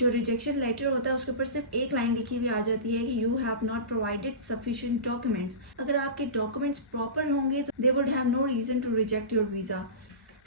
जो rejection letter होता है उसके ऊपर सिर्फ एक लाइन लिखी हुई आ जाती है कि you have not provided sufficient documents. अगर आपके डॉक्यूमेंट्स प्रॉपर होंगे तो they would have no reason to reject your visa.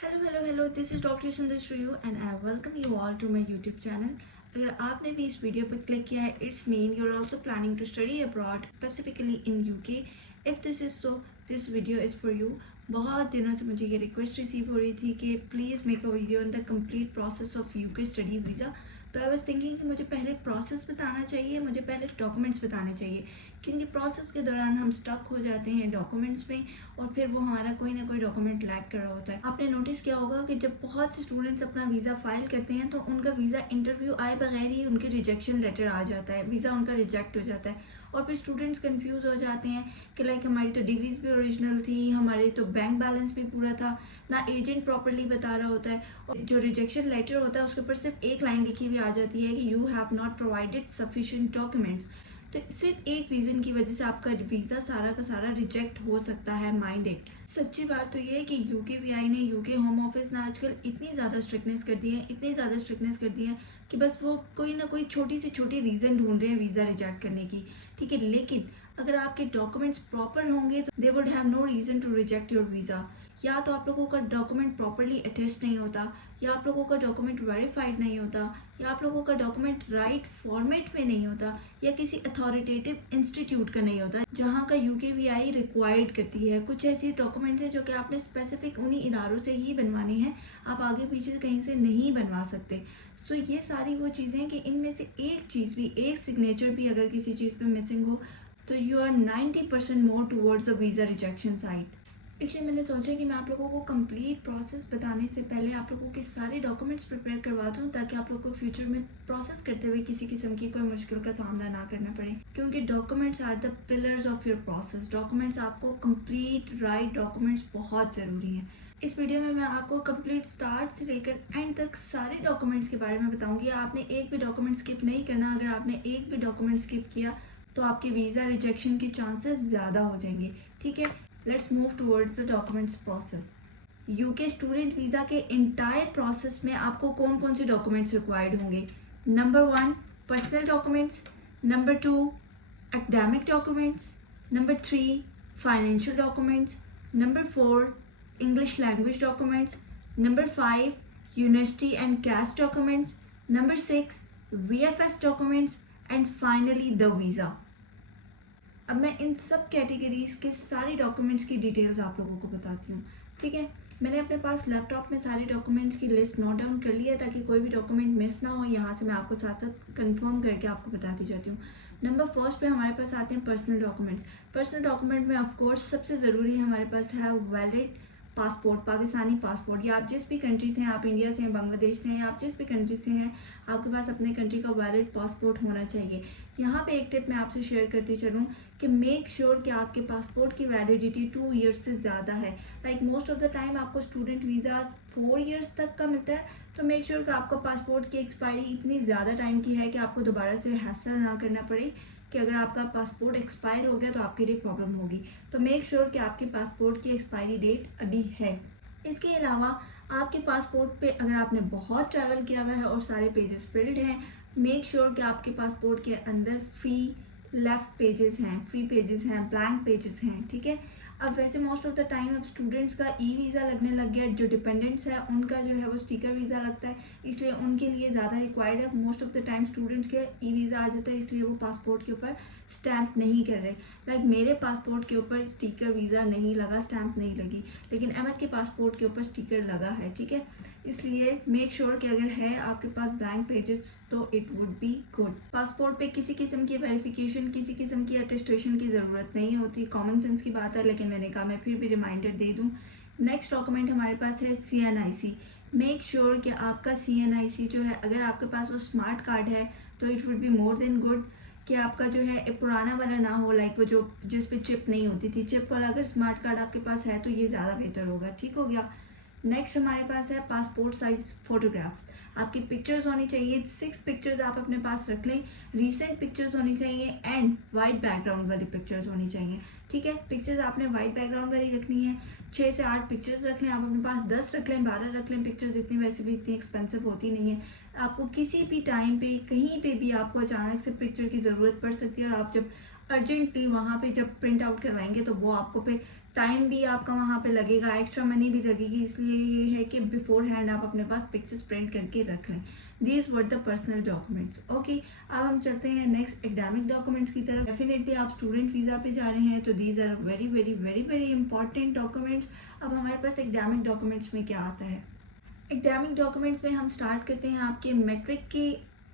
Hello, this is doctor Sundar Shreyu and I welcome you all to my YouTube channel. अगर आपने भी इस वीडियो पर click किया है, it's mean you are also planning to study abroad, specifically in UK. If this is so, this video is for you. बहुत दिनों से मुझे ये रिक्वेस्ट रिसीव हो रही थी कि please make a video on the complete process of UK study visa. तो आई वॉज थिंकिंग कि मुझे पहले प्रोसेस बताना चाहिए, मुझे पहले डॉक्यूमेंट्स बताने चाहिए, क्योंकि प्रोसेस के दौरान हम स्टक हो जाते हैं डॉक्यूमेंट्स में और फिर वो हमारा कोई ना कोई डॉक्यूमेंट लैक कर रहा होता है। आपने नोटिस किया होगा कि जब बहुत से स्टूडेंट्स अपना वीज़ा फाइल करते हैं तो उनका वीज़ा इंटरव्यू आए बगैर ही उनके रिजेक्शन लेटर आ जाता है, वीज़ा उनका रिजेक्ट हो जाता है। और फिर स्टूडेंट्स कंफ्यूज हो जाते हैं कि लाइक हमारी तो डिग्रीज भी ओरिजिनल थी, हमारे तो बैंक बैलेंस भी पूरा था, ना एजेंट प्रॉपरली बता रहा होता है, और जो रिजेक्शन लेटर होता है उसके ऊपर सिर्फ एक लाइन लिखी हुई आ जाती है कि you have not provided sufficient documents. तो सिर्फ एक रीज़न की वजह से आपका वीज़ा सारा का सारा रिजेक्ट हो सकता है, माइंड इट। सच्ची बात तो ये है कि यूके ने, यूके होम ऑफिस ने आजकल इतनी ज़्यादा स्ट्रिक्टनेस कर दी है, इतनी ज़्यादा स्ट्रिक्टनेस कर दी है कि बस वो कोई ना कोई छोटी से छोटी रीज़न ढूंढ रहे हैं वीज़ा रिजेक्ट करने की। ठीक है, लेकिन अगर आपके डॉक्यूमेंट्स प्रॉपर होंगे तो they would have no reason to reject your visa. या तो आप लोगों का डॉक्यूमेंट प्रॉपरली अटेस्ट नहीं होता, या आप लोगों का डॉक्यूमेंट वेरीफाइड नहीं होता, या आप लोगों का डॉक्यूमेंट राइट फॉर्मेट में नहीं होता, या किसी अथॉरिटेटिव इंस्टीट्यूट का नहीं होता जहाँ का यूकेवीआई रिक्वायर्ड करती है। कुछ ऐसी डॉक्यूमेंट्स हैं जो कि आपने स्पेसिफिक उन्हीं इदारों से ही बनवाने हैं, आप आगे पीछे कहीं से नहीं बनवा सकते। सो ये सारी वो चीज़ें हैं कि इनमें से एक चीज़ भी, एक सिग्नेचर भी अगर किसी चीज़ पे मिसिंग हो तो you are 90% more towards the visa rejection side. इसलिए मैंने सोचा कि मैं आप लोगों को कंप्लीट प्रोसेस बताने से पहले आप लोगों के सारे डॉक्यूमेंट्स प्रिपेयर करवा दूं, ताकि आप लोग को फ्यूचर में प्रोसेस करते हुए किसी किस्म की कोई मुश्किल का सामना ना करना पड़े, क्योंकि documents are the pillars of your process. Documents, आपको कंप्लीट राइट डॉक्यूमेंट्स बहुत ज़रूरी हैं। इस वीडियो में मैं आपको कंप्लीट स्टार्ट से लेकर एंड तक सारे डॉक्यूमेंट्स के बारे में बताऊंगी। आपने एक भी डॉक्यूमेंट स्किप नहीं करना। अगर आपने एक भी डॉक्यूमेंट स्किप किया तो आपके वीज़ा रिजेक्शन के चांसेस ज़्यादा हो जाएंगे। ठीक है, let's move towards the documents process. UK student visa के इंटायर प्रोसेस में आपको कौन कौन से डॉक्यूमेंट्स रिक्वायर्ड होंगे? Number 1, personal documents. Number 2, academic documents. Number 3, financial documents. Number 4, English language documents. Number 5, university and कैस्ट documents. Number 6, VFS documents. And finally the visa. अब मैं इन सब कैटेगरीज के सारे डॉक्यूमेंट्स की डिटेल्स आप लोगों को बताती हूँ। ठीक है, मैंने अपने पास लैपटॉप में सारे डॉक्यूमेंट्स की लिस्ट नोट डाउन कर ली है, ताकि कोई भी डॉक्यूमेंट मिस ना हो। यहाँ से मैं आपको साथ साथ कंफर्म करके आपको बताती जाती हूँ। नंबर फर्स्ट पे हमारे पास आते हैं पर्सनल डॉक्यूमेंट्स। पर्सनल डॉक्यूमेंट में ऑफकोर्स सबसे ज़रूरी है हमारे पास है वैलिड पासपोर्ट, पाकिस्तानी पासपोर्ट। या आप जिस भी कंट्री से हैं, आप इंडिया से हैं, बांग्लादेश से हैं, आप जिस भी कंट्री से हैं, आपके पास अपने कंट्री का वैलिड पासपोर्ट होना चाहिए। यहाँ पे एक टिप मैं आपसे शेयर करती चलूँ कि मेक श्योर कि आपके पासपोर्ट की वैलिडिटी 2 ईयर्स से ज़्यादा है। Like most of the time आपको स्टूडेंट वीज़ा 4 ईयर्स तक का मिलता है, तो मेक श्योर कि आपका पासपोर्ट की एक्सपायरी इतनी ज़्यादा टाइम की है कि आपको दोबारा से हैसल ना करना पड़े कि अगर आपका पासपोर्ट एक्सपायर हो गया तो आपके लिए प्रॉब्लम होगी। तो मेक श्योर कि आपके पासपोर्ट की एक्सपायरी डेट अभी है। इसके अलावा आपके पासपोर्ट पे अगर आपने बहुत ट्रैवल किया हुआ है और सारे पेजेस फिल्ड हैं, मेक श्योर कि आपके पासपोर्ट के अंदर फ्री लेफ्ट पेजेस हैं, फ्री पेजेस हैं, ब्लैंक पेजेस हैं। ठीक है, अब वैसे मोस्ट ऑफ द टाइम अब स्टूडेंट्स का ई वीज़ा लगने लग गया। जो डिपेंडेंट्स है उनका जो है वो स्टिकर वीज़ा लगता है, इसलिए उनके लिए ज़्यादा रिक्वायर्ड है। Most of the time students के ई वीज़ा आ जाता है, इसलिए वो पासपोर्ट के ऊपर स्टैंप नहीं कर रहे। लाइक मेरे पासपोर्ट के ऊपर स्टिकर वीज़ा नहीं लगा, स्टैंप नहीं लगी, लेकिन अहमद के पासपोर्ट के ऊपर स्टिकर लगा है। ठीक है, इसलिए मेक श्योर कि अगर है आपके पास ब्लैंक पेजेस तो it would be good. Passport पे किसी किस्म की वेरिफिकेशन, किसी किस्म की अटेस्टेशन की ज़रूरत नहीं होती, कॉमन सेंस की बात है, लेकिन मैंने कहा मैं फिर भी रिमाइंडर दे दूँ। नेक्स्ट डॉक्यूमेंट हमारे पास है CNIC। मेक श्योर कि आपका CNIC जो है, अगर आपके पास वो स्मार्ट कार्ड है तो it would be more than good कि आपका जो है पुराना वाला ना हो, लाइक वो जो जिस पे चिप नहीं होती थी। चिप वाला अगर स्मार्ट कार्ड आपके पास है तो ये ज़्यादा बेहतर होगा। ठीक हो गया। नेक्स्ट हमारे पास है पासपोर्ट साइज फ़ोटोग्राफ्स। आपकी पिक्चर्स होनी चाहिए, 6 पिक्चर्स आप अपने पास रख लें, रीसेंट पिक्चर्स होनी चाहिए एंड वाइट बैकग्राउंड वाली पिक्चर्स होनी चाहिए। ठीक है, पिक्चर्स आपने वाइट बैकग्राउंड वाली रखनी है, 6 से 8 पिक्चर्स रख लें, आप अपने पास 10 रख लें, 12 रख लें, पिक्चर्स इतनी वैसे भी इतनी एक्सपेंसिव होती नहीं है। आपको किसी भी टाइम पे कहीं पे भी आपको अचानक से पिक्चर की ज़रूरत पड़ सकती है और आप जब अर्जेंटली वहाँ पे जब प्रिंट आउट करवाएंगे तो वो आपको फिर टाइम भी आपका वहाँ पे लगेगा, एक्स्ट्रा मनी भी लगेगी, इसलिए ये है कि बिफोर हैंड आप अपने पास पिक्चर्स प्रिंट करके रख लें। These were the personal documents. Okay, अब हम चलते हैं नेक्स्ट एकेडमिक डॉक्यूमेंट्स की तरफ। डेफिनेटली आप स्टूडेंट वीज़ा पे जा रहे हैं तो these are very very very very important documents. अब हमारे पास एकेडमिक डॉक्यूमेंट्स में क्या आता है? एकेडमिक डॉक्यूमेंट्स में हम स्टार्ट करते हैं आपके मैट्रिक के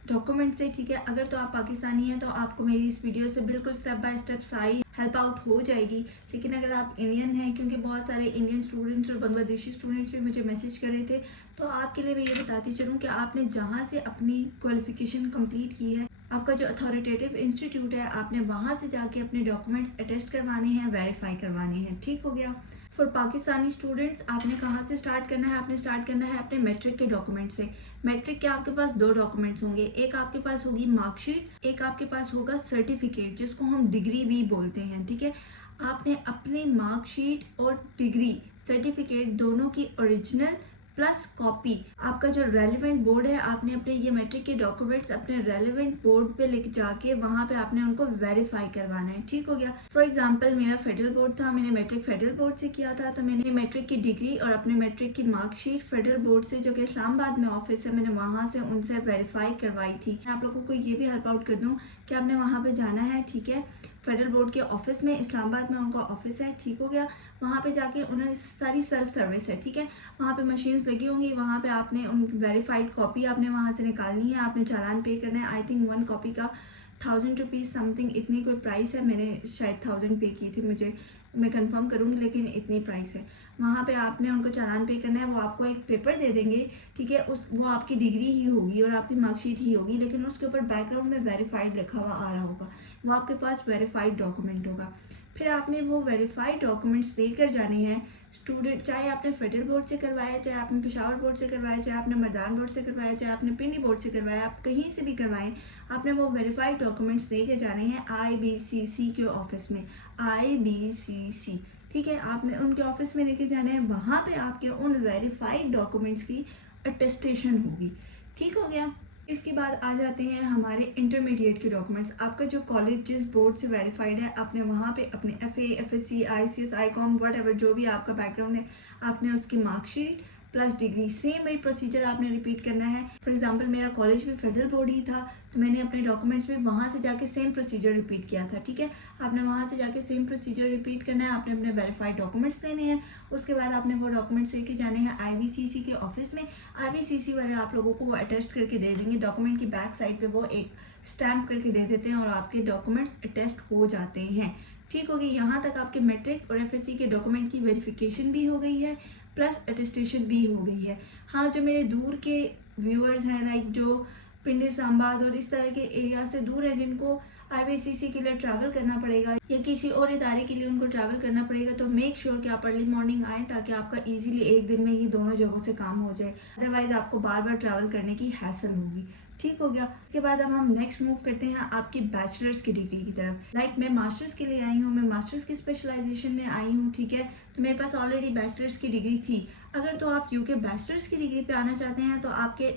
डॉक्यूमेंट से। ठीक है, अगर तो आप पाकिस्तानी हैं तो आपको मेरी इस वीडियो से बिल्कुल स्टेप बाय स्टेप सारी हेल्प आउट हो जाएगी। लेकिन अगर आप इंडियन हैं, क्योंकि बहुत सारे इंडियन स्टूडेंट्स और बांग्लादेशी स्टूडेंट्स भी मुझे मैसेज कर रहे थे, तो आपके लिए मैं ये बताती चलूँ कि आपने जहाँ से अपनी क्वालिफिकेशन कंप्लीट की है, आपका जो अथॉरिटेटिव इंस्टीट्यूट है, आपने वहाँ से जाके अपने डॉक्यूमेंट्स अटेस्ट करवाने हैं, वेरीफाई करवाने हैं। ठीक हो गया। फॉर पाकिस्तानी स्टूडेंट्स आपने कहाँ से स्टार्ट करना है? आपने स्टार्ट करना है अपने मैट्रिक के डॉक्यूमेंट से। मैट्रिक के आपके पास 2 डॉक्यूमेंट्स होंगे, एक आपके पास होगी मार्कशीट, एक आपके पास होगा सर्टिफिकेट जिसको हम डिग्री भी बोलते हैं। ठीक है, आपने अपने मार्कशीट और डिग्री सर्टिफिकेट दोनों की ओरिजिनल प्लस कॉपी, आपका जो रेलिवेंट बोर्ड है, आपने अपने ये मैट्रिक के डॉक्यूमेंट्स अपने रेलिवेंट बोर्ड पे लेके जाके वहाँ पे आपने उनको वेरीफाई करवाना है। ठीक हो गया। फॉर एग्जांपल मेरा फेडरल बोर्ड था, मैंने मैट्रिक फेडरल बोर्ड से किया था, तो मैंने मैट्रिक की डिग्री और अपने मैट्रिक की मार्कशीट फेडरल बोर्ड से, जो कि इस्लामाबाद में ऑफिस है, मैंने वहाँ से उनसे वेरीफाई करवाई थी। मैं आप लोगों को ये भी हेल्प आउट कर दूँ कि आपने वहाँ पे जाना है। ठीक है, फेडरल बोर्ड के ऑफिस में, इस्लामाबाद में उनका ऑफिस है। ठीक हो गया, वहाँ पे जाके उन्होंने सारी सेल्फ सर्विस है। ठीक है, वहाँ पे मशीन्स लगी होंगी, वहाँ पे आपने उन वेरीफाइड कॉपी आपने वहाँ से निकालनी है, आपने चालान पे करना है। आई थिंक 1 कॉपी का 1000 रुपीज़ समथिंग इतनी कोई प्राइस है, मैंने शायद 1000 पे की थी, मैं कंफर्म करूँगी, लेकिन इतनी प्राइस है। वहाँ पे आपने उनको चालान पे करना है, वो आपको एक पेपर दे देंगे। ठीक है, वो आपकी डिग्री ही होगी और आपकी मार्कशीट ही होगी, लेकिन उसके ऊपर बैकग्राउंड में वेरीफाइड लिखा हुआ आ रहा होगा, वो आपके पास वेरीफाइड डॉक्यूमेंट होगा। फिर आपने वो वेरीफाइड डॉक्यूमेंट्स लेकर जाने हैं स्टूडेंट, चाहे आपने फेडरल बोर्ड से करवाया, चाहे आपने पेशावर बोर्ड से करवाया, चाहे आपने मरदान बोर्ड से करवाया, चाहे आपने पिंडी बोर्ड से करवाया, आप कहीं से भी करवाएं, आपने वो वेरीफाइड डॉक्यूमेंट्स लेके जाने हैं IBCC के ऑफिस में। IBCC, ठीक है, आपने उनके ऑफिस में लेके जाना है, वहाँ पे आपके उन वेरीफाइड डॉक्यूमेंट्स की अटेस्टेशन होगी। ठीक हो गया। इसके बाद आ जाते हैं हमारे इंटरमीडिएट के डॉक्यूमेंट्स। आपका जो कॉलेज जिस बोर्ड से वेरीफाइड है, आपने वहाँ पे अपने FA, FSC, ICS, ICOM whatever जो भी आपका बैकग्राउंड है, आपने उसकी मार्कशीट प्लस डिग्री, सेम वही प्रोसीजर आपने रिपीट करना है। फॉर एग्जांपल मेरा कॉलेज भी फेडरल बोर्ड ही था, तो मैंने अपने डॉक्यूमेंट्स में वहाँ से जाके सेम प्रोसीजर रिपीट किया था। ठीक है, आपने वहाँ से जाके सेम प्रोसीजर रिपीट करना है, आपने अपने वेरीफाइड डॉक्यूमेंट्स लेने हैं, उसके बाद आपने वो डॉक्यूमेंट्स लेके जाने हैं IBCC के ऑफिस में। IBCC वाले आप लोगों को वो अटेस्ट करके दे देंगे, डॉक्यूमेंट की बैक साइड पे वो एक स्टैम्प करके दे देते हैं और आपके डॉक्यूमेंट्स अटेस्ट हो जाते हैं। ठीक होगी, यहाँ तक आपके मैट्रिक और FSC के डॉक्यूमेंट की वेरिफिकेशन भी हो गई है, प्लस अटेस्टेशन भी हो गई है। हाँ, जो मेरे दूर के व्यूअर्स हैं, लाइक जो पिंडी, इस्लामाबाद और इस तरह के एरिया से दूर है, जिनको IBCC के लिए ट्रैवल करना पड़ेगा या किसी और इदारे के लिए उनको ट्रैवल करना पड़ेगा, तो मेक श्योर कि आप अर्ली मॉर्निंग आएँ, ताकि आपका इजीली एक दिन में ही दोनों जगहों से काम हो जाए। अदरवाइज आपको बार बार ट्रैवल करने की हैसल होगी। ठीक हो गया। इसके बाद अब हम नेक्स्ट मूव करते हैं आपकी बैचलर्स की डिग्री की तरफ। लाइक मैं मास्टर्स के लिए आई हूँ, मैं मास्टर्स की स्पेशलाइजेशन में आई हूँ। ठीक है, तो मेरे पास ऑलरेडी बैचलर्स की डिग्री थी। अगर तो आप UK बैचलर्स की डिग्री पे आना चाहते हैं, तो आपके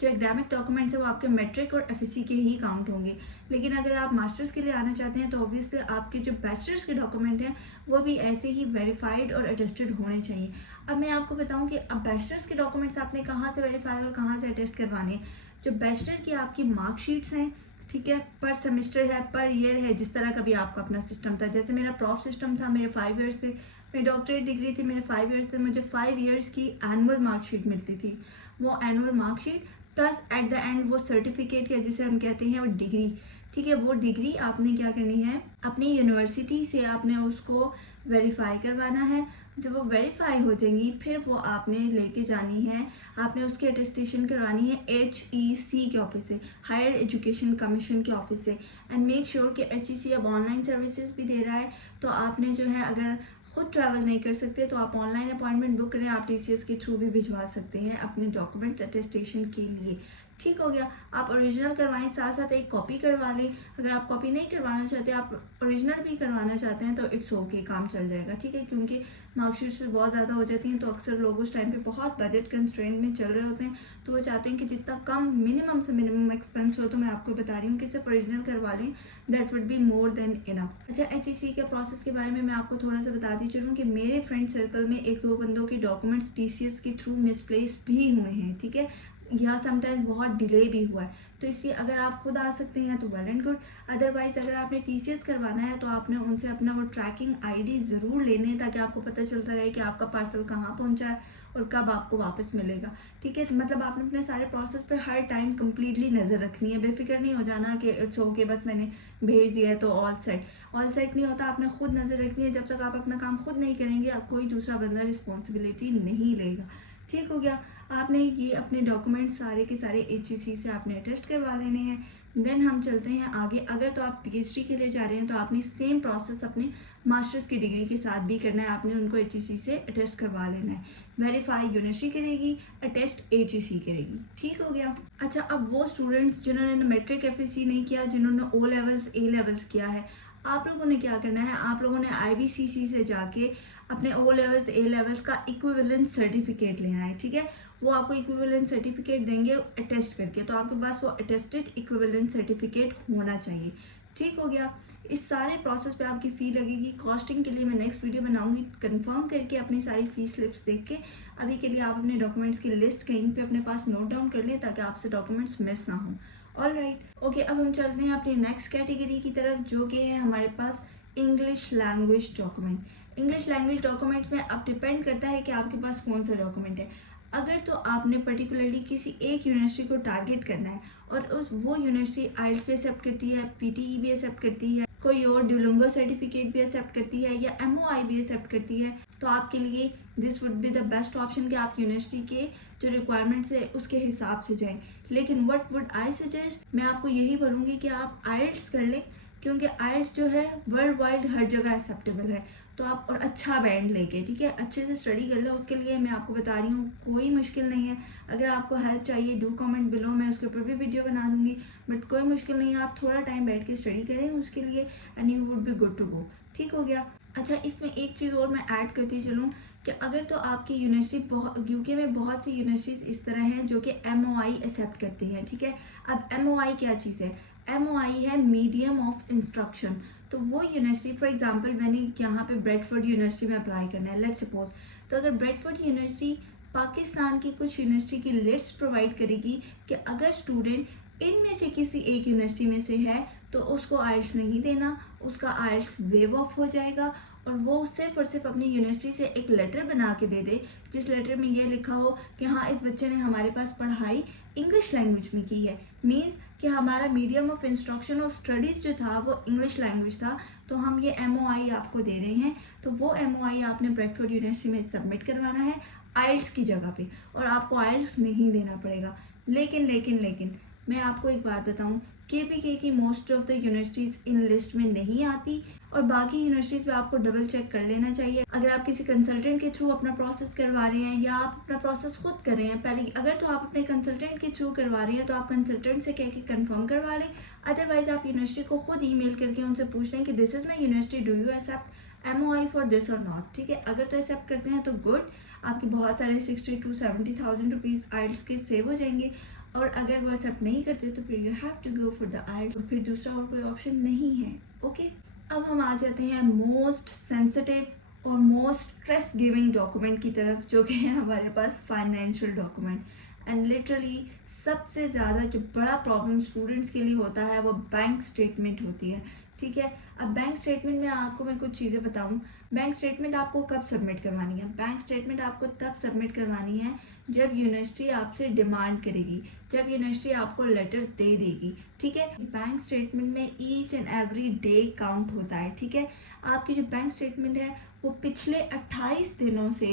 जो एकेडमिक डॉक्यूमेंट्स है वो आपके मैट्रिक और FSC के ही काउंट होंगे। लेकिन अगर आप मास्टर्स के लिए आना चाहते हैं, तो ऑब्वियसली आपके जो बैचलर्स के डॉक्यूमेंट हैं वो भी ऐसे ही वेरीफाइड और अटेस्टेड होने चाहिए। अब मैं आपको बताऊं कि अब बैचलर्स के डॉक्यूमेंट्स आपने कहाँ से वेरीफाई और कहाँ से अटेस्ट करवाने हैं। जो बैचलर की आपकी मार्कशीट्स हैं, ठीक है, पर सेमेस्टर है, पर ईयर है, जिस तरह का भी आपका अपना सिस्टम था। जैसे मेरा प्रॉफ सिस्टम था, मेरे 5 ईयर्स से, मेरी डॉक्टरेट डिग्री थी, मेरे 5 ईयर्स से, मुझे 5 ईयर्स की एनुअल मार्कशीट मिलती थी। वो annual marksheet plus at the end वो सर्टिफिकेट या जिसे हम कहते हैं वो डिग्री। ठीक है, वो डिग्री आपने क्या करनी है, अपनी यूनिवर्सिटी से आपने उसको वेरीफाई करवाना है। जब वो वेरीफाई हो जाएंगी, फिर वो आपने लेके जानी है, आपने उसकी अटेस्टेशन करवानी है HEC के ऑफिस से, हायर एजुकेशन कमीशन के ऑफिस से। एंड मेक श्योर कि HEC अब ऑनलाइन सर्विसेज भी दे रहा है, तो आपने जो है अगर खुद ट्रैवल नहीं कर सकते तो आप ऑनलाइन अपॉइंटमेंट बुक करें, आप टीसीएस के थ्रू भी भिजवा सकते हैं अपने डॉक्यूमेंट्स अटेस्टेशन के लिए। ठीक हो गया। आप ओरिजिनल करवाएं, साथ साथ एक कॉपी करवा लें। अगर आप कॉपी नहीं करवाना चाहते, आप ओरिजिनल भी करवाना चाहते हैं तो इट्स ओके, काम चल जाएगा। ठीक है, क्योंकि मार्कशीट्स पे बहुत ज़्यादा हो जाती हैं तो अक्सर लोग उस टाइम पे बहुत बजट कंस्ट्रेंट में चल रहे होते हैं, तो वो चाहते हैं कि जितना कम मिनिमम से मिनिमम एक्सपेंस हो। तो मैं आपको बता रही हूँ कि सिर्फ ओरिजिनल करवा लें, that would be more than enough. अच्छा, एचईसी के प्रोसेस के बारे में मैं आपको थोड़ा सा बताती चलूँ कि मेरे फ्रेंड सर्कल में 1-2 बंदों के डॉक्यूमेंट्स टीसीएस के थ्रू मिसप्लेस भी हुए हैं। ठीक है, या समटाइम बहुत डिले भी हुआ है, तो इसलिए अगर आप खुद आ सकते हैं तो वेल एंड गुड। अदरवाइज अगर आपने टीसीएस करवाना है तो आपने उनसे अपना वो ट्रैकिंग आईडी ज़रूर लेने हैं, ताकि आपको पता चलता रहे कि आपका पार्सल कहाँ पहुँचा है और कब आपको वापस मिलेगा। ठीक है, मतलब आपने अपने सारे प्रोसेस पे हर टाइम कम्प्लीटली नज़र रखनी है। बेफिक्र नहीं हो जाना कि इट्स ओके बस मैंने भेज दिया है तो ऑल सेट नहीं होता। आपने खुद नज़र रखनी है। जब तक आप अपना काम खुद नहीं करेंगे, कोई दूसरा बंदा रिस्पॉन्सिबिलिटी नहीं लेगा। ठीक हो गया। आपने ये अपने डॉक्यूमेंट सारे के सारे एचईसी से आपने अटेस्ट करवा लेने हैं। देन हम चलते हैं आगे। अगर तो आप पीएचडी के लिए जा रहे हैं तो आपने सेम प्रोसेस अपने मास्टर्स की डिग्री के साथ भी करना है। आपने उनको एचईसी से अटेस्ट करवा लेना है। वेरीफाई यूनिवर्सिटी करेगी, अटेस्ट एचईसी करेगी। ठीक हो गया। अच्छा, अब वो स्टूडेंट्स जिन्होंने मैट्रिक एफएससी नहीं किया, जिन्होंने ओ लेवल्स ए लेवल्स किया है, आप लोगों ने क्या करना है, आप लोगों ने आईबीसीसी से जाके अपने ओ लेवल्स ए लेवल्स का इक्विवेलेंट सर्टिफिकेट लेना है। ठीक है, वो आपको इक्विवेलेंट सर्टिफिकेट देंगे अटेस्ट करके, तो आपके पास वो अटेस्टेड इक्विवेलेंट सर्टिफिकेट होना चाहिए। ठीक हो गया। इस सारे प्रोसेस पे आपकी फ़ी लगेगी। कॉस्टिंग के लिए मैं नेक्स्ट वीडियो बनाऊंगी, कंफर्म करके अपनी सारी फ़ी स्लिप्स देख के। अभी के लिए आप अपने डॉक्यूमेंट्स की लिस्ट कहीं पे अपने पास नोट डाउन कर लें, ताकि आपसे डॉक्यूमेंट्स मिस ना हो। ऑलराइट, ओके, अब हम चलते हैं अपनी नेक्स्ट कैटेगरी की तरफ, जो कि है हमारे पास English language document. English language documents में अब डिपेंड करता है कि आपके पास कौन सा डॉक्यूमेंट है। अगर तो आपने पर्टिकुलरली किसी एक यूनिवर्सिटी को टारगेट करना है और वो यूनिवर्सिटी आइल्स भी एक्सेप्ट करती है, पीटीई भी एक्सेप्ट करती है, कोई और ड्यूलिंगो सर्टिफिकेट भी एक्सेप्ट करती है, या एमओआई भी एक्सेप्ट करती है, तो आपके लिए this would be the best option कि आप यूनिवर्सिटी के जो रिक्वायरमेंट्स है उसके हिसाब से जाएं। लेकिन व्हाट वुड आई सजेस्ट, मैं आपको यही बोलूँगी कि आप आइल्स कर लें, क्योंकि आइल्स जो है वर्ल्ड वाइड हर जगह एक्सेप्टेबल है। तो आप और अच्छा बैंड लेके, ठीक है, अच्छे से स्टडी कर लो। उसके लिए मैं आपको बता रही हूँ, कोई मुश्किल नहीं है। अगर आपको हेल्प चाहिए, डू कमेंट बिलो, मैं उसके ऊपर भी वीडियो बना दूंगी। बट कोई मुश्किल नहीं है, आप थोड़ा टाइम बैठ के स्टडी करें उसके लिए, and you would be good to go. ठीक हो गया। अच्छा, इसमें एक चीज़ और मैं ऐड करती चलूँ कि अगर तो आपकी यूनिवर्सिटी यूके में बहुत सी यूनिवर्सिटीज़ इस तरह हैं जो कि एमओआई एक्सेप्ट करती हैं। ठीक है, अब एमओआई क्या चीज़ है? एमओआई है मीडियम ऑफ इंस्ट्रक्शन। तो वो यूनिवर्सिटी, फॉर एग्जांपल मैंने यहाँ पे ब्रेडफोर्ड यूनिवर्सिटी में अप्लाई करना है, लेट्स सपोज, तो अगर ब्रेडफोर्ड यूनिवर्सिटी पाकिस्तान की कुछ यूनिवर्सिटी की लिस्ट प्रोवाइड करेगी कि अगर स्टूडेंट इनमें से किसी एक यूनिवर्सिटी में से है तो उसको आइल्स नहीं देना, उसका आइल्स वेव ऑफ हो जाएगा, और वो सिर्फ और सिर्फ अपनी यूनिवर्सिटी से एक लेटर बना के दे दे, जिस लेटर में ये लिखा हो कि हाँ, इस बच्चे ने हमारे पास पढ़ाई इंग्लिश लैंग्वेज में की है, मीन्स कि हमारा मीडियम ऑफ इंस्ट्रक्शन और स्टडीज़ जो था वो इंग्लिश लैंग्वेज था, तो हम ये एमओआई आपको दे रहे हैं। तो वो एमओआई आपने ब्रेडफोर्ड यूनिवर्सिटी में सबमिट करवाना है आइल्स की जगह पे, और आपको आइल्स नहीं देना पड़ेगा। लेकिन लेकिन लेकिन मैं आपको एक बात बताऊं, केपीके की most of the universities in list में नहीं आती, और बाकी यूनिवर्सिटीज़ में आपको डबल चेक कर लेना चाहिए। अगर आप किसी कंसल्टेंट के थ्रू अपना प्रोसेस करवा रहे हैं, या आप अपना प्रोसेस खुद कर रहे हैं, पहले अगर तो आप अपने कंसल्टेंट के थ्रू करवा रहे हैं तो आप कंसल्टेंट से कह के कंफर्म करवा लें। अदरवाइज आप यूनिवर्सिटी को खुद ईमेल करके उनसे पूछ लें कि this is my university, do you accept MOI for this और नॉट। ठीक है, अगर तो एक्सेप्ट करते हैं तो गुड, आपकी बहुत सारे 60 to 70,000 रुपीज़ आइल्स के सेव हो जाएंगे। और अगर वो एक्सेप्ट नहीं करते तो फिर you have to go for the aisles, फिर दूसरा और कोई ऑप्शन नहीं है। ओके, अब हम आ जाते हैं मोस्ट सेंसिटिव और मोस्ट स्ट्रेस गिविंग डॉक्यूमेंट की तरफ, जो कि है हमारे पास फाइनेंशियल डॉक्यूमेंट। एंड लिटरली सबसे ज़्यादा जो बड़ा प्रॉब्लम स्टूडेंट्स के लिए होता है वो बैंक स्टेटमेंट होती है। ठीक है, अब बैंक स्टेटमेंट में आपको मैं कुछ चीज़ें बताऊं। बैंक स्टेटमेंट आपको कब सबमिट करवानी है? बैंक स्टेटमेंट आपको तब सबमिट करवानी है जब यूनिवर्सिटी आपसे डिमांड करेगी, जब यूनिवर्सिटी आपको लेटर दे देगी। ठीक है, बैंक स्टेटमेंट में each and every day count होता है। ठीक है, आपकी जो बैंक स्टेटमेंट है वो पिछले 28 दिनों से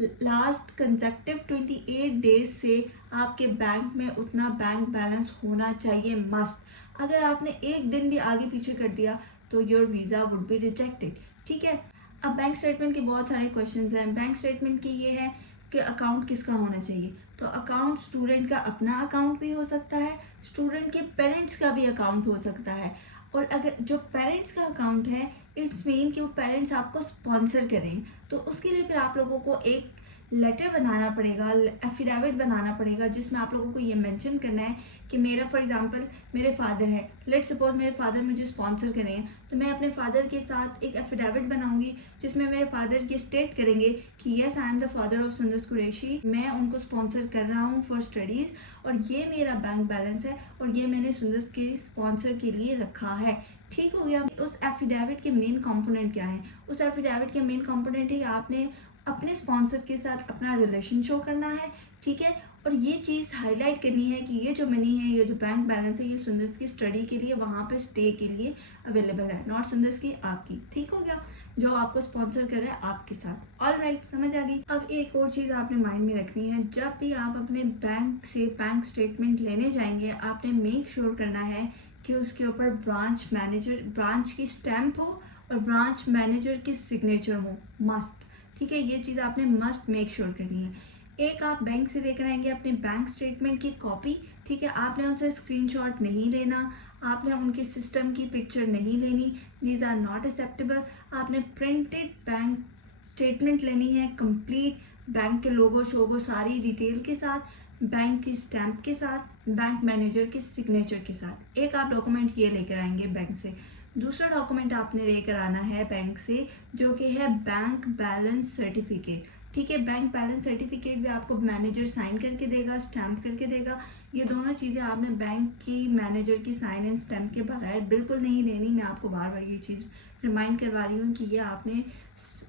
लास्ट कंसेक्टिव 28 डेज से आपके बैंक में उतना बैंक बैलेंस होना चाहिए, मस्ट। अगर आपने एक दिन भी आगे पीछे कर दिया तो your visa would be rejected. ठीक है, अब बैंक स्टेटमेंट के बहुत सारे क्वेश्चंस हैं। बैंक स्टेटमेंट की ये है कि अकाउंट किसका होना चाहिए। तो अकाउंट स्टूडेंट का अपना अकाउंट भी हो सकता है, स्टूडेंट के पेरेंट्स का भी अकाउंट हो सकता है। और अगर जो पेरेंट्स का अकाउंट है, इट्स मीन कि वो पेरेंट्स आपको स्पॉन्सर करें, तो उसके लिए फिर आप लोगों को एक लेटर बनाना पड़ेगा, एफिडेविट बनाना पड़ेगा, जिसमें आप लोगों को ये मेंशन करना है कि मेरा फॉर एग्जांपल मेरे फादर है, लेट्स सपोज मेरे फादर मुझे स्पॉन्सर करें, तो मैं अपने फादर के साथ एक एफिडेविट बनाऊंगी जिसमें मेरे फादर ये स्टेट करेंगे कि yes I am the father of Sundas Qureshi, मैं उनको स्पॉन्सर कर रहा हूँ फॉर स्टडीज़, और ये मेरा बैंक बैलेंस है और ये मैंने सुंदस के स्पॉन्सर के लिए रखा है। ठीक हो गया। उस एफिडेविट के मेन कंपोनेंट क्या है? उस एफिडेविट के मेन कंपोनेंट है आपने अपने स्पॉन्सर के साथ अपना रिलेशन शो करना है, ठीक है। और ये चीज़ हाईलाइट करनी है कि ये जो मनी है, ये जो बैंक बैलेंस है, ये सुंदस की स्टडी के लिए वहाँ पे स्टे के लिए अवेलेबल है, नॉट सुंदस की, आपकी। ठीक हो गया, जो आपको स्पॉन्सर कर रहा है आपके साथ। ऑल राइट, समझ आ गई। अब एक और चीज़ आपने माइंड में रखनी है, जब भी आप अपने बैंक से बैंक स्टेटमेंट लेने जाएंगे, आपने मेक श्योर करना है कि उसके ऊपर ब्रांच की स्टैम्प हो और ब्रांच मैनेजर की सिग्नेचर हो, मस्ट। ठीक है, ये चीज़ आपने मस्ट मेक श्योर करनी है। एक आप बैंक से लेकर आएंगे अपने बैंक स्टेटमेंट की कॉपी, ठीक है। आपने उनसे स्क्रीनशॉट नहीं लेना, आपने उनके सिस्टम की पिक्चर नहीं लेनी, दीज आर नॉट एक्सेप्टेबल। आपने प्रिंटेड बैंक स्टेटमेंट लेनी है, कंप्लीट बैंक के लोगो शोगो सारी डिटेल के साथ, बैंक की स्टैम्प के साथ, बैंक मैनेजर के सिग्नेचर के साथ। एक आप डॉक्यूमेंट ये लेकर आएंगे बैंक से। दूसरा डॉक्यूमेंट आपने लेकर आना है बैंक से, जो कि है बैंक बैलेंस सर्टिफिकेट। ठीक है, बैंक बैलेंस सर्टिफिकेट भी आपको मैनेजर साइन करके देगा, स्टैम्प करके देगा। ये दोनों चीज़ें आपने बैंक की मैनेजर की साइन एंड स्टैम्प के बगैर बिल्कुल नहीं देनी। मैं आपको बार बार ये चीज़ रिमाइंड करवा रही हूँ कि ये आपने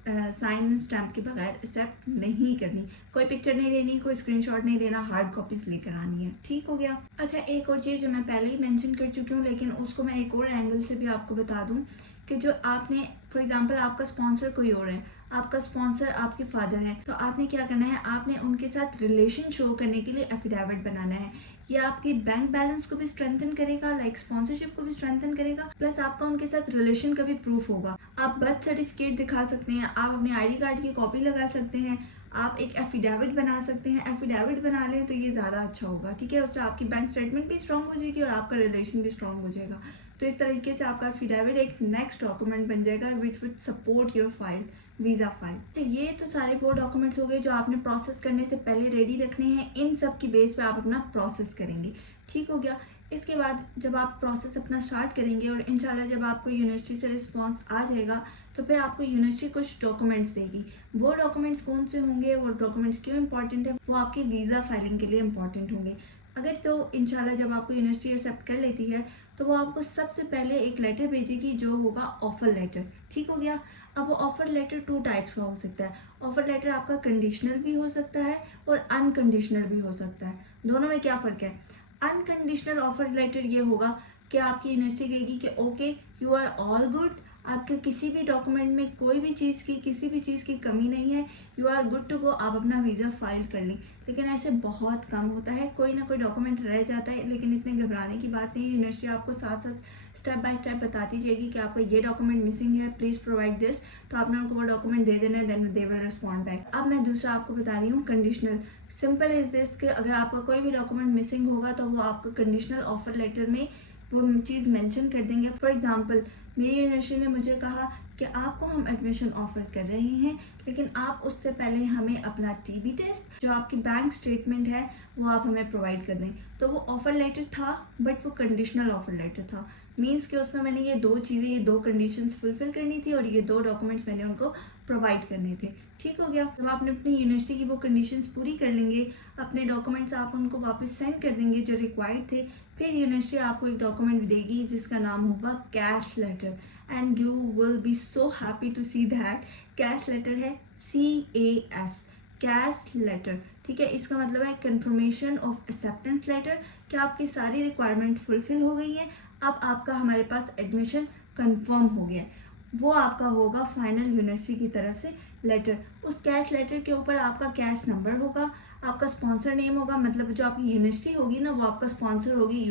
साइन एंड स्टैम्प के बगैर एक्सेप्ट नहीं करनी। कोई पिक्चर नहीं लेनी, कोई स्क्रीनशॉट नहीं लेना, हार्ड कॉपीज लेकर आनी है। ठीक हो गया। अच्छा, एक और चीज़ जो मैं पहले ही मेंशन कर चुकी हूँ, लेकिन उसको मैं एक और एंगल से भी आपको बता दूँ कि जो आपने फॉर एग्जांपल आपका स्पॉन्सर कोई और है, आपका स्पॉन्सर आपके फादर है, तो आपने क्या करना है, आपने उनके साथ रिलेशन शो करने के लिए एफिडेविट बनाना है। ये आपके बैंक बैलेंस को भी स्ट्रेंथन करेगा, लाइक स्पॉन्सरशिप को भी स्ट्रेंथन करेगा, प्लस आपका उनके साथ रिलेशन का भी प्रूफ होगा। आप बर्थ सर्टिफिकेट दिखा सकते हैं, आप अपने आईडी कार्ड की कॉपी लगा सकते हैं, आप एक एफिडेविट बना सकते हैं। एफिडेविट बना लें तो ये ज़्यादा अच्छा होगा, ठीक है। उससे आपकी बैंक स्टेटमेंट भी स्ट्रॉन्ग हो जाएगी और आपका रिलेशन भी स्ट्रॉन्ग हो जाएगा। तो इस तरीके से आपका एफिडेविट एक नेक्स्ट डॉक्यूमेंट बन जाएगा which will support your file, visa file. तो ये तो सारे वो डॉक्यूमेंट्स हो गए जो आपने प्रोसेस करने से पहले रेडी रखने हैं। इन सब की बेस पे आप अपना प्रोसेस करेंगे। ठीक हो गया। इसके बाद जब आप प्रोसेस अपना स्टार्ट करेंगे और इंशाल्लाह जब आपको यूनिवर्सिटी से रिस्पांस आ जाएगा, तो फिर आपको यूनिवर्सिटी कुछ डॉक्यूमेंट्स देगी। वो डॉक्यूमेंट्स कौन से होंगे, वो डॉक्यूमेंट्स क्यों इंपॉर्टेंट है, वो आपकी वीज़ा फाइलिंग के लिए इंपॉर्टेंट होंगे। अगर तो इंशाल्लाह जब आपको यूनिवर्सिटी एक्सेप्ट कर लेती है, तो वो आपको सबसे पहले एक लेटर भेजेगी जो होगा ऑफर लेटर। ठीक हो गया। अब वो ऑफर लेटर 2 टाइप्स का हो सकता है। ऑफर लेटर आपका कंडीशनल भी हो सकता है और अनकंडीशनल भी हो सकता है। दोनों में क्या फ़र्क है? अनकंडीशनल ऑफर लेटर ये होगा कि आपकी यूनिवर्सिटी कहेगी कि okay you are all good, आपके किसी भी डॉक्यूमेंट में कोई भी चीज़ की किसी भी चीज़ की कमी नहीं है, you are good to go, आप अपना वीज़ा फाइल कर लें। लेकिन ऐसे बहुत कम होता है, कोई ना कोई डॉक्यूमेंट रह जाता है, लेकिन इतने घबराने की बात नहीं है। यूनिवर्सिटी आपको साथ साथ स्टेप बाय स्टेप बताती जाएगी कि आपका ये डॉक्यूमेंट मिसिंग है, प्लीज़ प्रोवाइड दिस। तो आपने उनको वो डॉक्यूमेंट दे देना है, then they will respond back. अब मैं दूसरा आपको बता रही हूँ कंडीशनल। सिंपल इज दिस कि अगर आपका कोई भी डॉक्यूमेंट मिसिंग होगा तो वो आपको कंडीशनल ऑफर लेटर में वो चीज़ मेंशन कर देंगे। फॉर एग्जांपल मेरी यूनिवर्सिटी ने मुझे कहा कि आपको हम एडमिशन ऑफर कर रहे हैं, लेकिन आप उससे पहले हमें अपना टीबी टेस्ट, जो आपकी बैंक स्टेटमेंट है, वो आप हमें प्रोवाइड कर दें। तो वो ऑफर लेटर था, बट वो कंडीशनल ऑफर लेटर था। मीन्स कि उसमें मैंने ये 2 चीज़ें, ये 2 कंडीशंस फुलफिल करनी थी और ये 2 डॉक्यूमेंट्स मैंने उनको प्रोवाइड करने थे। ठीक हो गया। जब आपने अपनी यूनिवर्सिटी की वो कंडीशंस पूरी कर लेंगे, अपने डॉक्यूमेंट्स आप उनको वापस सेंड कर देंगे जो रिक्वायर्ड थे, फिर यूनिवर्सिटी आपको एक डॉक्यूमेंट देगी जिसका नाम होगा CAS letter, and you will be so happy to see that. CAS letter है CAS, कैश लेटर। ठीक है, इसका मतलब है कंफर्मेशन ऑफ एक्सेप्टेंस लेटर, कि आपकी सारी रिक्वायरमेंट फुलफिल हो गई है, अब आपका हमारे पास एडमिशन कंफर्म हो गया है। वो आपका होगा फाइनल यूनिवर्सिटी की तरफ से लेटर। उस कैश लेटर के ऊपर आपका कैश नंबर होगा, आपका स्पॉन्सर नेम होगा, मतलब जो आपकी यूनिवर्सिटी होगी ना वो आपका स्पॉन्सर होगी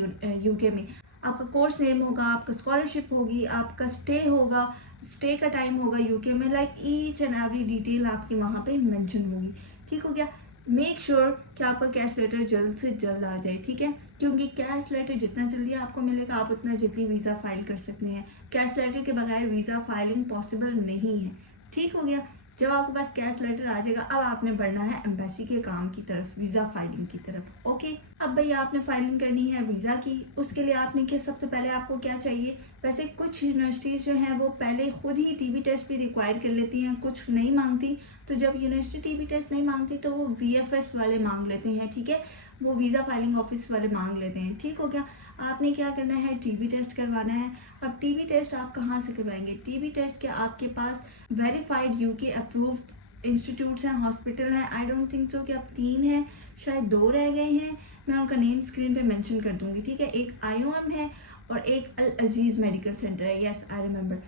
यूके में। आपका कोर्स नेम होगा, आपका स्कॉलरशिप होगी, आपका स्टे होगा, स्टे का टाइम होगा यूके में, like each and every detail आपकी वहाँ पे मेंशन होगी। ठीक हो गया। मेक श्योर कि आपका कैश लेटर जल्द से जल्द आ जाए, ठीक है, क्योंकि कैश लेटर जितना जल्दी आपको मिलेगा आप उतना जल्दी वीज़ा फाइल कर सकते हैं। कैश लेटर के बगैर वीज़ा फाइलिंग पॉसिबल नहीं है। ठीक हो गया। जब आपके पास कैश लेटर आ जाएगा अब आपने बढ़ना है एम्बेसी के काम की तरफ, वीज़ा फाइलिंग की तरफ। ओके, अब भैया आपने फाइलिंग करनी है वीज़ा की। उसके लिए आपने क्या, सबसे पहले आपको क्या चाहिए, वैसे कुछ यूनिवर्सिटीज़ जो हैं वो पहले खुद ही टीबी टेस्ट भी रिक्वायर कर लेती हैं, कुछ नहीं मांगती। तो जब यूनिवर्सिटी टीबी टेस्ट नहीं मांगती तो वो वीएफएस वाले मांग लेते हैं, ठीक है, वो वीज़ा फाइलिंग ऑफिस वाले मांग लेते हैं। ठीक हो गया। आपने क्या करना है, टीबी टेस्ट करवाना है। अब टीबी टेस्ट आप कहाँ से करवाएंगे, टीबी टेस्ट के आपके पास वेरीफाइड यूके अप्रूव्ड इंस्टीट्यूट्स हैं, हॉस्पिटल हैं। आई डोंट थिंक सो कि अब 3 हैं, शायद 2 रह गए हैं। मैं उनका नेम स्क्रीन पे मेंशन कर दूंगी, ठीक है। एक आईओएम है और एक अल अजीज़ मेडिकल सेंटर है, यस आई रिमेंबर।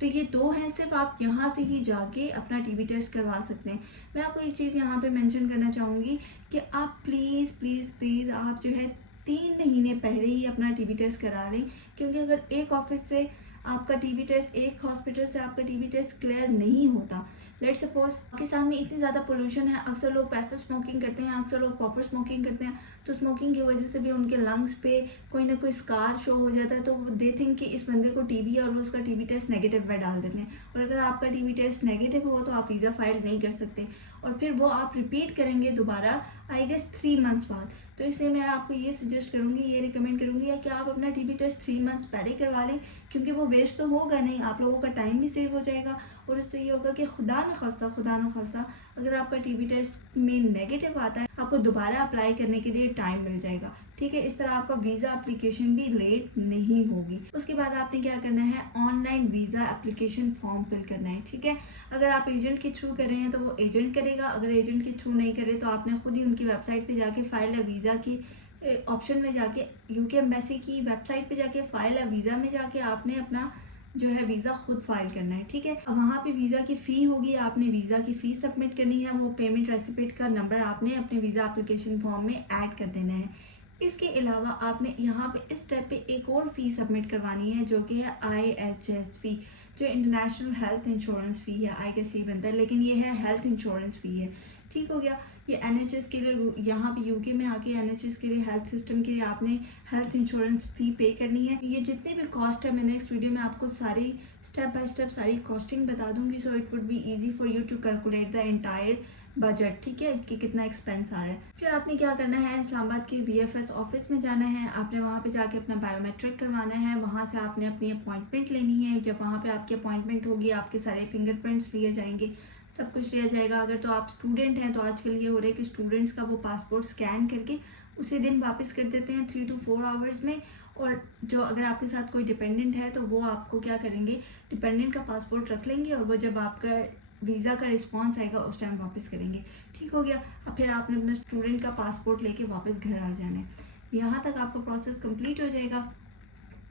तो ये 2 हैं, सिर्फ आप यहाँ से ही जाके अपना टीबी टेस्ट करवा सकते हैं। मैं आपको एक चीज़ यहाँ पे मेंशन करना चाहूँगी कि आप प्लीज़ प्लीज़ प्लीज़ आप जो है 3 महीने पहले ही अपना टीबी टेस्ट करा लें, क्योंकि अगर एक ऑफिस से आपका टीबी टेस्ट, एक हॉस्पिटल से आपका टीबी टेस्ट क्लियर नहीं होता, लेट सपोज पाकिस्तान में इतनी ज़्यादा पोल्यूशन है, अक्सर लोग पैसिव स्मोकिंग करते हैं, अक्सर लोग प्रॉपर स्मोकिंग करते हैं, तो स्मोकिंग की वजह से भी उनके लंग्स पे कोई ना कोई स्कार शो हो जाता है, तो दे थिंक कि इस बंदे को टीबी है और वो उसका टीबी टेस्ट नेगेटिव में डाल देते हैं। और अगर आपका टीबी टेस्ट नेगेटिव हो तो आप वीज़ा फाइल नहीं कर सकते, और फिर वो आप रिपीट करेंगे दोबारा आई गेस 3 मंथ्स बाद। तो इसलिए मैं आपको ये सजेस्ट करूँगी, ये रिकमेंड करूँगी कि आप अपना टीबी टेस्ट 3 मंथ्स पहले करवा लें, क्योंकि वो वेस्ट तो होगा नहीं, आप लोगों का टाइम भी सेव हो जाएगा। और उससे ये होगा कि खुदा न खास्ता अगर आपका टीबी टेस्ट में नेगेटिव आता है, आपको दोबारा अप्लाई करने के लिए टाइम मिल जाएगा, ठीक है। इस तरह आपका वीज़ा एप्लीकेशन भी लेट नहीं होगी। उसके बाद आपने क्या करना है, online visa application form fill करना है, ठीक है। अगर आप एजेंट के थ्रू कर रहे हैं तो वो एजेंट करेगा, अगर एजेंट के थ्रू नहीं करे तो आपने खुद ही उनकी वेबसाइट पे जाके फाइल है वीज़ा की ऑप्शन में जाके, यूके एम्बेसी की वेबसाइट पे जाके फाइल है वीज़ा में जाके आपने अपना जो है वीज़ा खुद फाइल करना है, ठीक है। अब वहाँ पे वीज़ा की फ़ी होगी, आपने वीज़ा की फ़ी सबमिट करनी है, वो पेमेंट रेसिपिट का नंबर आपने अपने वीज़ा एप्लीकेशन फॉर्म में ऐड कर देना है। इसके अलावा आपने यहाँ पे इस स्टेप पे एक और फ़ी सबमिट करवानी है, जो कि है IHS फ़ी, जो इंटरनेशनल हेल्थ इंश्योरेंस फ़ी है। आई गेस ये बनता है, लेकिन ये है हेल्थ इंश्योरेंस फ़ी है। ठीक हो गया। ये NHS के लिए, यहाँ पे यूके में आके NHS के लिए, हेल्थ सिस्टम के लिए आपने हेल्थ इंश्योरेंस फ़ी पे करनी है। ये जितनी भी कॉस्ट है मैं नेक्स्ट वीडियो में आपको सारी स्टेप बाय स्टेप सारी कॉस्टिंग बता दूंगी, so it would be easy for you to calculate the entire budget, ठीक है, कि कितना एक्सपेंस आ रहा है। फिर आपने क्या करना है, इस्लामाबाद के VFS ऑफिस में जाना है, आपने वहाँ पे जाके अपना बायोमेट्रिक करवाना है, वहाँ से आपने अपनी अपॉइंटमेंट लेनी है। जब वहाँ पे आपकी अपॉइंटमेंट होगी आपके सारे फिंगरप्रिंट्स लिए जाएंगे, सब कुछ लिया जाएगा। अगर तो आप स्टूडेंट हैं तो आजकल ये हो रहा है कि स्टूडेंट्स का वो पासपोर्ट स्कैन करके उसी दिन वापस कर देते हैं 3 to 4 आवर्स में। और जो अगर आपके साथ कोई डिपेंडेंट है तो वो आपको क्या करेंगे, डिपेंडेंट का पासपोर्ट रख लेंगे और वो जब आपका वीज़ा का रिस्पांस आएगा उस टाइम वापस करेंगे। ठीक हो गया। अब फिर आपने अपना स्टूडेंट का पासपोर्ट लेके वापस घर आ जाना है। यहाँ तक आपका प्रोसेस कंप्लीट हो जाएगा।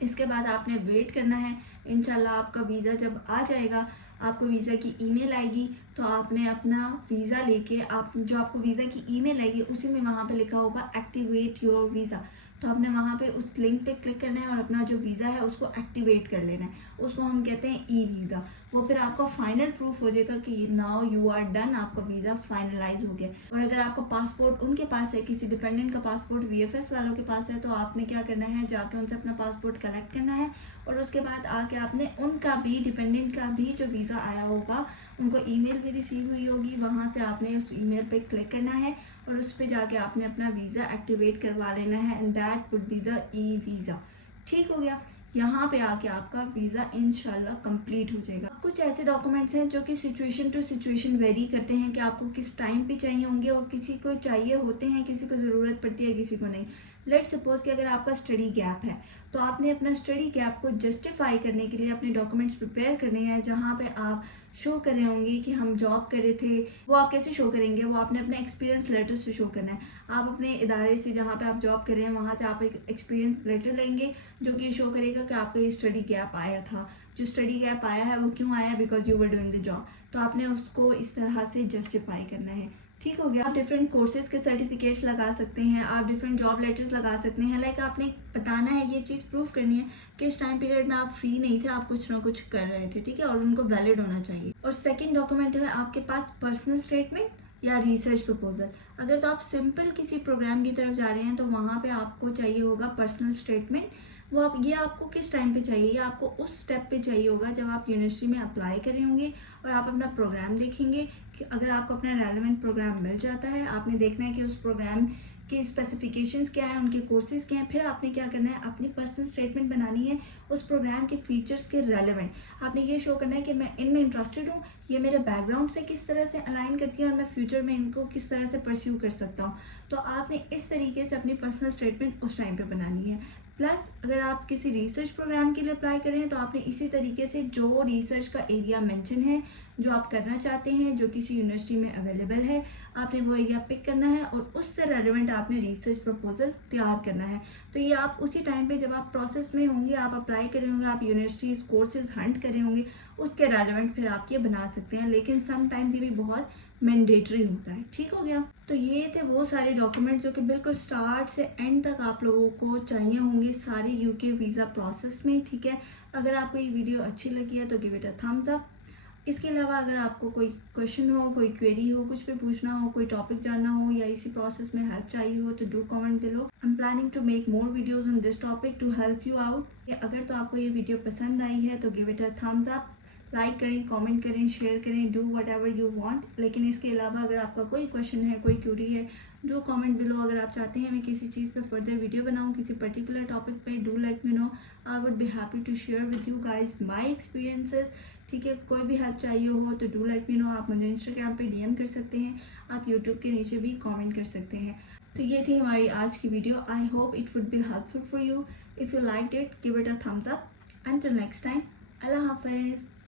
इसके बाद आपने वेट करना है, इंशाल्लाह आपका वीज़ा जब आ जाएगा, आपको वीज़ा की ईमेल आएगी, तो आपने अपना वीज़ा लेके, आप जो आपको वीज़ा की ईमेल आएगी उसी में वहाँ पे लिखा होगा एक्टिवेट योर वीज़ा, तो आपने वहाँ पे उस लिंक पे क्लिक करना है और अपना जो वीज़ा है उसको एक्टिवेट कर लेना है। उसको हम कहते हैं ई-वीज़ा। वो फिर आपका फाइनल प्रूफ हो जाएगा कि नाउ यू आर डन, आपका वीज़ा फाइनलाइज हो गया। और अगर आपका पासपोर्ट उनके पास है, किसी डिपेंडेंट का पासपोर्ट VFS वालों के पास है, तो आपने क्या करना है, जाके उनसे अपना पासपोर्ट कलेक्ट करना है और उसके बाद आके आपने उनका भी, डिपेंडेंट का भी जो वीज़ा आया होगा, उनको ईमेल भी रिसीव हुई होगी, वहाँ से आपने उस ईमेल पे क्लिक करना है और उस पर जाके आपने अपना वीज़ा एक्टिवेट करवा लेना है, and that would be the e visa. ठीक हो गया। यहाँ पे आके आपका वीज़ा इंशाल्लाह कंप्लीट हो जाएगा। कुछ ऐसे डॉक्यूमेंट्स हैं जो कि सिचुएशन टू सिचुएशन वेरी करते हैं कि आपको किस टाइम पे चाहिए होंगे, और किसी को चाहिए होते हैं, किसी को ज़रूरत पड़ती है, किसी को नहीं। लेट सपोज कि अगर आपका स्टडी गैप है तो आपने अपना स्टडी गैप को जस्टिफाई करने के लिए अपने डॉक्यूमेंट्स प्रिपेयर करने हैं, जहाँ पे आप शो कर रहे होंगे कि हम जॉब कर रहे थे। वो आप कैसे शो करेंगे, वो आपने अपने एक्सपीरियंस लेटर से शो करना है। आप अपने इदारे से जहाँ पे आप जॉब कर रहे हैं वहाँ से आप एक एक्सपीरियंस लेटर लेंगे जो कि शो करेगा कि आपका ये स्टडी गैप आया था। जो स्टडी गैप आया है वो क्यों आया, because you were doing the job. तो आपने उसको इस तरह से जस्टिफाई करना है। ठीक हो गया। आप डिफरेंट कोर्सेज के सर्टिफिकेट्स लगा सकते हैं, आप डिफरेंट जॉब लेटर्स लगा सकते हैं। लाइक आपने बताना है, ये चीज़ प्रूफ करनी है कि इस टाइम पीरियड में आप फ्री नहीं थे, आप कुछ ना कुछ कर रहे थे, ठीक है, और उनको वैलिड होना चाहिए। और सेकंड डॉक्यूमेंट है आपके पास पर्सनल स्टेटमेंट या रिसर्च प्रपोजल। अगर तो आप सिंपल किसी प्रोग्राम की तरफ जा रहे हैं तो वहाँ पे आपको चाहिए होगा पर्सनल स्टेटमेंट। वो आप ये आपको किस टाइम पे चाहिए, ये आपको उस स्टेप पे चाहिए होगा जब आप यूनिवर्सिटी में अप्लाई कर रहे होंगे और आप अपना प्रोग्राम देखेंगे कि अगर आपको अपना रेलेवेंट प्रोग्राम मिल जाता है, आपने देखना है कि उस प्रोग्राम की स्पेसिफिकेशंस क्या है, उनके कोर्सेज क्या हैं, फिर आपने क्या करना है, अपनी पर्सनल स्टेटमेंट बनानी है उस प्रोग्राम के फीचर्स के रेलेवेंट। आपने ये शो करना है कि मैं इनमें इंटरेस्टेड हूँ, ये मेरे बैकग्राउंड से किस तरह से अलाइन करती है और मैं फ्यूचर में इनको किस तरह से परस्यू कर सकता हूँ। तो आपने इस तरीके से अपनी पर्सनल स्टेटमेंट उस टाइम पे बनानी है। प्लस अगर आप किसी रिसर्च प्रोग्राम के लिए अप्लाई कर रहे हैं तो आपने इसी तरीके से जो रिसर्च का एरिया मेंशन है, जो आप करना चाहते हैं, जो किसी यूनिवर्सिटी में अवेलेबल है, आपने वो एरिया पिक करना है और उससे रेलेवेंट आपने रिसर्च प्रपोजल तैयार करना है। तो ये आप उसी टाइम पे जब आप प्रोसेस में होंगे, आप अप्लाई करे होंगे, आप यूनिवर्सिटीज़ कोर्सेज हंट करे होंगे, उसके रेलेवेंट फिर आप ये बना सकते हैं। लेकिन समटाइम्स ये भी बहुत मैंडेटरी होता है। ठीक हो गया। तो ये थे वो सारे डॉक्यूमेंट जो कि बिल्कुल स्टार्ट से एंड तक आप लोगों को चाहिए होंगे सारे यूके वीज़ा प्रोसेस में। ठीक है, अगर आपको ये वीडियो अच्छी लगी है तो give it a thumbs up. इसके अलावा अगर आपको कोई क्वेश्चन हो, कोई क्वेरी हो, कुछ भी पूछना हो, कोई टॉपिक जानना हो या इसी प्रोसेस में हेल्प चाहिए हो तो do comment below. I am planning to make more videos on this topic to help you out. अगर तो आपको ये वीडियो पसंद आई है तो give it a thumbs up, like करें, कमेंट करें, शेयर करें, do whatever you want. लेकिन इसके अलावा अगर आपका कोई क्वेश्चन है, कोई क्यूरी है, जो कमेंट बिलो। अगर आप चाहते हैं मैं किसी चीज़ पे फर्दर वीडियो बनाऊं, किसी पर्टिकुलर टॉपिक पे, do let me know. I would be happy to share with you guys my experiences. ठीक है, कोई भी हेल्प चाहिए हो तो डू लेट मी नो। आप मुझे इंस्टाग्राम पे डीएम कर सकते हैं, आप यूट्यूब के नीचे भी कमेंट कर सकते हैं। तो ये थी हमारी आज की video. I hope it would be helpful for you. If you like it give it a thumbs up. Until next time, अल्लाह हाफिज़।